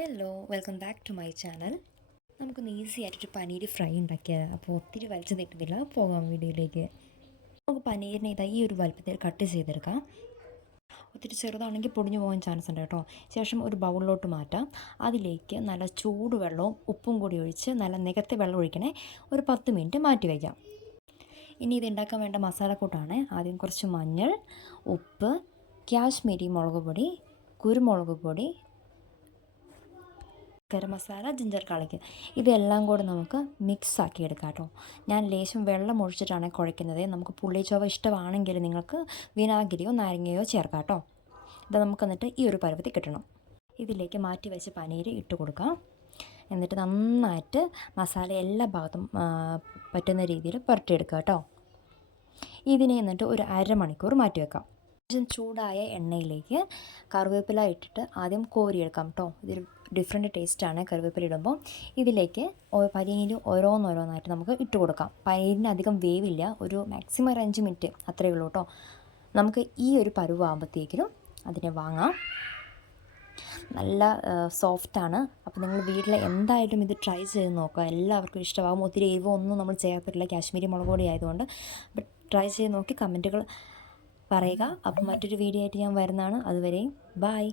Hello welcome back to my channel. നമുക്കൊന്ന് easy ആയിട്ടൊരു paneer fry ഉണ്ടാക്കിയത്. അപ്പോൾ ഒത്തിരി വലിച്ചു നീട്ടുന്നില്ല, പോകാം വീഡിയോയിലേക്ക്. നമുക്ക് പനീരിനെ ഈ ഒരു വലുപ്പത്തിൽ കട്ട് ചെയ്തെടുക്കാം. ഒത്തിരി ചെറുതാണെങ്കിൽ പൊടിഞ്ഞു പോകാൻ ചാൻസ് ഉണ്ട് കേട്ടോ. ശേഷം ഒരു ബൗളിലോട്ട് മാറ്റാം. അതിലേക്ക് നല്ല ചൂടുവെള്ളവും ഉപ്പും കൂടി ഒഴിച്ച് നല്ല നികത്തി വെള്ളം ഒഴിക്കണേ. ഒരു 10 മിനിറ്റ് മാറ്റി വയ്ക്കാം. ഇനി ഇത് ഉണ്ടാക്കാൻ വേണ്ട മസാലക്കൂട്ടാണ്. ആദ്യം കുറച്ച് മഞ്ഞൾ, ഉപ്പ്, കാശ്മീരി മുളക് പൊടി, കുരുമുളക് പൊടി, ഗരം മസാല, ജിഞ്ചർ ഗാർലിക്, ഇതെല്ലാം കൂടെ നമുക്ക് മിക്സ് ആക്കി എടുക്കാം കേട്ടോ. ഞാൻ ലേശം വെള്ളം ഒഴിച്ചിട്ടാണ് കുഴയ്ക്കുന്നത്. നമുക്ക് പുളിച്ചോവ ഇഷ്ടമാണെങ്കിൽ നിങ്ങൾക്ക് വിനാഗിരിയോ നാരങ്ങയോ ചേർക്കാം കേട്ടോ. ഇത് നമുക്ക് എന്നിട്ട് ഈ ഒരു പരുവത്തിൽ കിട്ടണം. ഇതിലേക്ക് മാറ്റി വെച്ച് പനീർ ഇട്ട് കൊടുക്കാം. എന്നിട്ട് നന്നായിട്ട് മസാല എല്ലാ ഭാഗത്തും പറ്റുന്ന രീതിയിൽ പുരട്ടിയെടുക്കുക കേട്ടോ. ഇതിനെ എന്നിട്ട് ഒരു അരമണിക്കൂർ മാറ്റി വെക്കാം. ചൂടായ എണ്ണയിലേക്ക് കറിവേപ്പില ഇട്ടിട്ട് ആദ്യം കോരിയെടുക്കാം കേട്ടോ. ഇതൊരു ഡിഫറെൻറ്റ് ടേസ്റ്റാണ് കറിവേപ്പില ഇടുമ്പോൾ. ഇതിലേക്ക് പനീർ ഓരോന്നോരോന്നായിട്ട് നമുക്ക് ഇട്ട് കൊടുക്കാം. പനീരിന് അധികം വേവില്ല, ഒരു മാക്സിമം ഒരു 5 മിനിറ്റ് അത്രയേ ഉള്ളൂ കേട്ടോ. നമുക്ക് ഈ ഒരു പരുവാകുമ്പോഴത്തേക്കിനും അതിനെ വാങ്ങാം. നല്ല സോഫ്റ്റാണ്. അപ്പോൾ നിങ്ങൾ വീട്ടിൽ എന്തായാലും ഇത് ട്രൈ ചെയ്ത് നോക്കുക. എല്ലാവർക്കും ഇഷ്ടമാകും. ഒത്തിരി എരിവൊന്നും നമ്മൾ ചേർത്തിട്ടില്ല, കാശ്മീരി മുളക് പൊടി ആയതുകൊണ്ട്. ട്രൈ ചെയ്ത് നോക്കി കമൻറ്റുകൾ പറയുക. അപ്പം മറ്റൊരു വീഡിയോ ആയിട്ട് ഞാൻ വരുന്നതാണ്. അതുവരെയും ബൈ.